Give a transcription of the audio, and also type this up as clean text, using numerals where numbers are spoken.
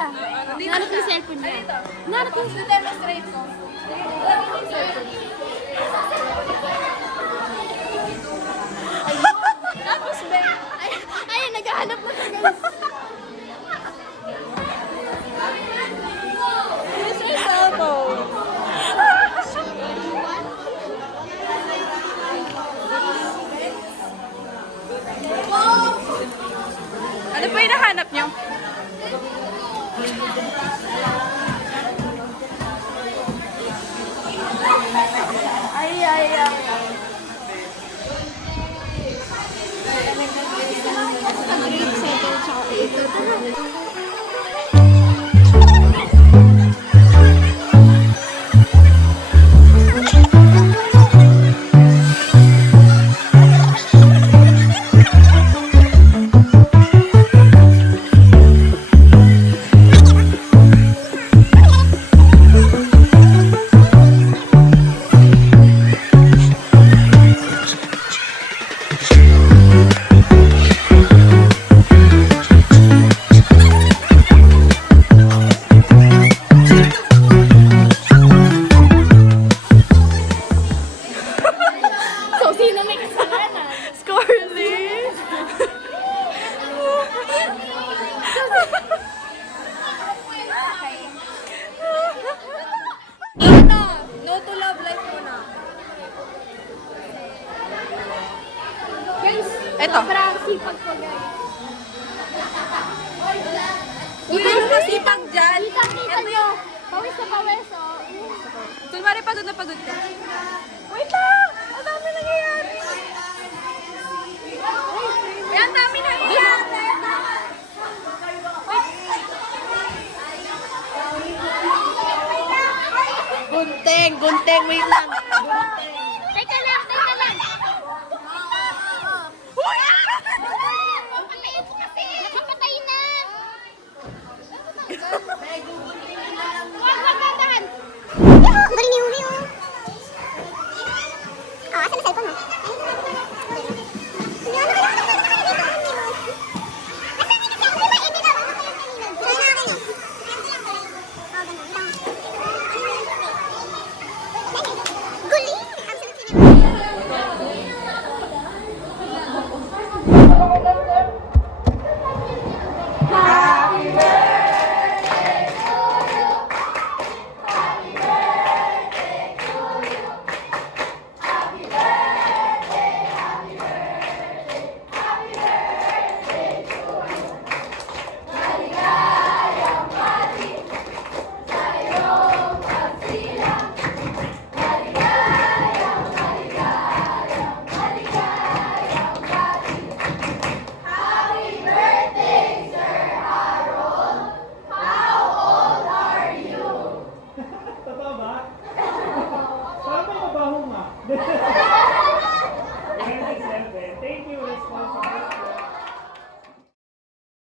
Nahanap ko yung cellphone niya. Nahanap ko yung demonstrate ko. Tapos, ayun, naghahanap na siya, guys. Here's your cellphone. Ano pa yung nahanap nyo? Sa grade 7, tsaka 8. So, sino may kasalanan? Scarly! No to love life mo na. Guys, Eto. sobrang sipag ko, guys. Uy, ano masipag dyan? Kita nyo. Pawis na pawis, oh. Kunwari pagod na pagod ka. Wait lang! Ang dami nangyayari! Ay, ang dami nangyayari! Gunteng, wait lang.